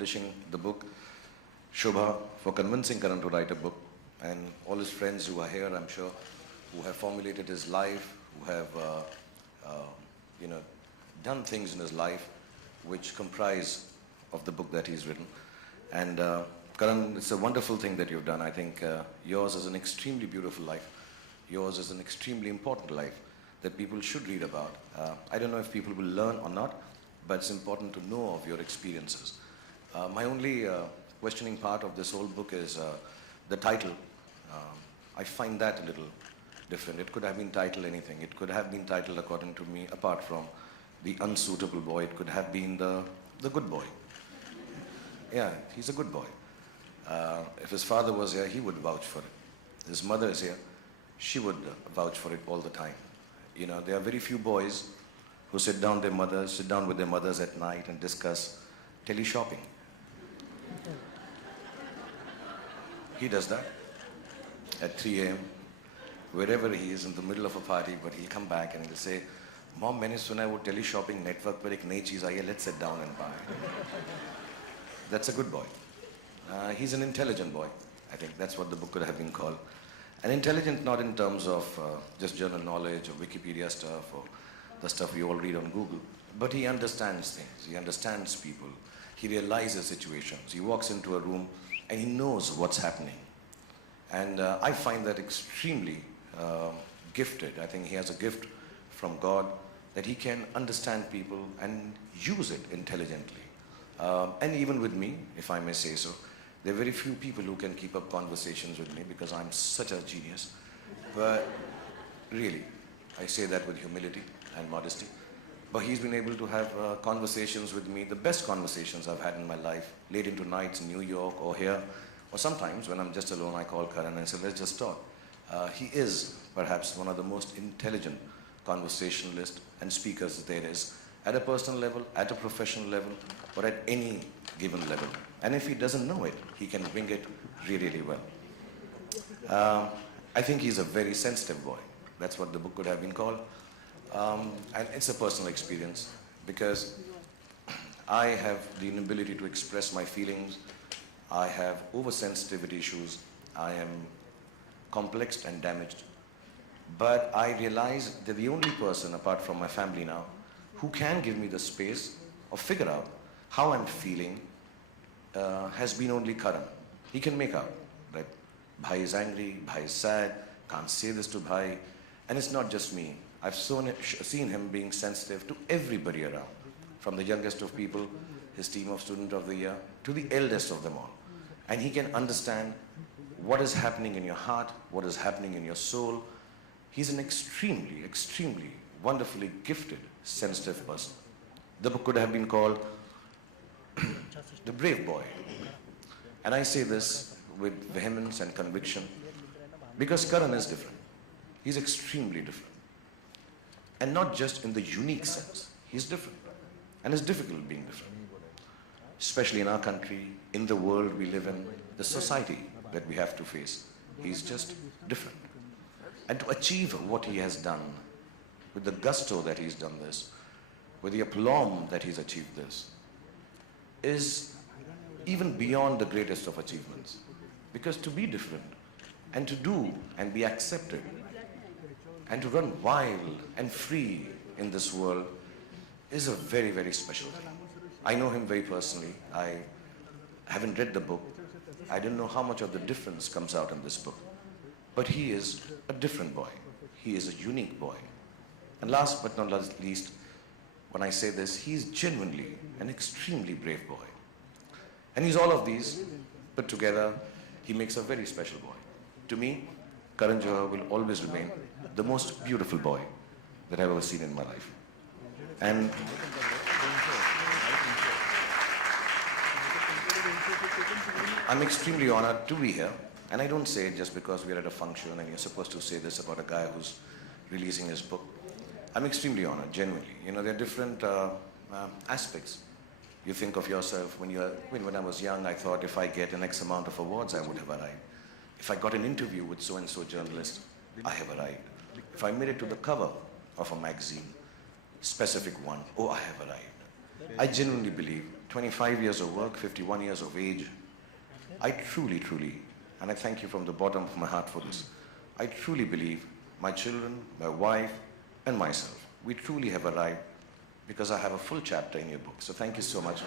publishing the book, Shobha for convincing Karan to write a book, and all his friends who are here, I'm sure, who have formulated his life, who have you know, done things in his life which comprise of the book that he's written. And Karan, it's a wonderful thing that you've done. I think yours is an extremely beautiful life. Yours is an extremely important life that people should read about. I don't know if people will learn or not, but it's important to know of your experiences. My only questioning part of this whole book is the title. I find that a little different. It could have been titled anything. It could have been titled, according to me, apart from the unsuitable boy, it could have been the good boy. Yeah, he's a good boy. If his father was here, he would vouch for it. His mother is here, she would vouch for it all the time. You know, there are very few boys who sit down with their mothers at night and discuss tele-shopping. He does that at 3 a.m. wherever he is in the middle of a party, but he'll come back and he'll say, Mom, मैंने सुना है वो tele-shopping network पर एक नई चीज़ आई है, let's sit down and buy. That's a good boy. He's an intelligent boy. I think that's what the book could have been called. And intelligent not in terms of just general knowledge or Wikipedia stuff or the stuff we all read on Google, but he understands things, he understands people, he realizes situations, he walks into a room and he knows what's happening. And I find that extremely gifted. I think he has a gift from God that he can understand people and use it intelligently. And even with me, if I may say so, there are very few people who can keep up conversations with me because I'm such a genius. But really, I say that with humility and modesty. But he's been able to have conversations with me, the best conversations I've had in my life, late into nights in New York or here. Or sometimes when I'm just alone, I call Karan and say, let's just talk. He is perhaps one of the most intelligent conversationalists and speakers there is, at a personal level, at a professional level, or at any given level. And if he doesn't know it, he can bring it really, really well. I think he's a very sensitive boy. That's what the book could have been called. And it's a personal experience because I have the inability to express my feelings. I have oversensitivity issues. I am complexed and damaged. But I realize that the only person, apart from my family now, who can give me the space or figure out how I'm feeling has been only Karan. He can make out that Bhai is angry, Bhai is sad, can't say this to Bhai. And it's not just me. I've seen him being sensitive to everybody around, from the youngest of people, his team of Student of the Year, to the eldest of them all. And he can understand what is happening in your heart, what is happening in your soul. He's an extremely, extremely wonderfully gifted, sensitive person. The book could have been called The Brave Boy. And I say this with vehemence and conviction because Karan is different. He's extremely different. And not just in the unique sense. He's different. And it's difficult being different. Especially in our country, in the world we live in, the society that we have to face. He's just different. And to achieve what he has done, with the gusto that he's done this, with the aplomb that he's achieved this, is even beyond the greatest of achievements. Because to be different, and to do and be accepted, and to run wild and free in this world is a very, very special thing. I know him very personally. I haven't read the book. I don't know how much of the difference comes out in this book. But he is a different boy. He is a unique boy. And last but not least, when I say this, he's genuinely an extremely brave boy. And he's all of these put together. He makes a very special boy. To me, Karan Johar will always remain the most beautiful boy that I've ever seen in my life. And I'm extremely honored to be here. And I don't say it just because we're at a function and you're supposed to say this about a guy who's releasing his book. I'm extremely honored, genuinely. You know, there are different aspects. You think of yourself, when I was young, I thought if I get an X amount of awards, I would have arrived. If I got an interview with so-and-so journalist, I have arrived. If I made it to the cover of a magazine, specific one, oh, I have arrived. I genuinely believe 25 years of work, 51 years of age, I truly, and I thank you from the bottom of my heart for this, I truly believe my children, my wife, and myself, we truly have arrived because I have a full chapter in your book. So thank you so much.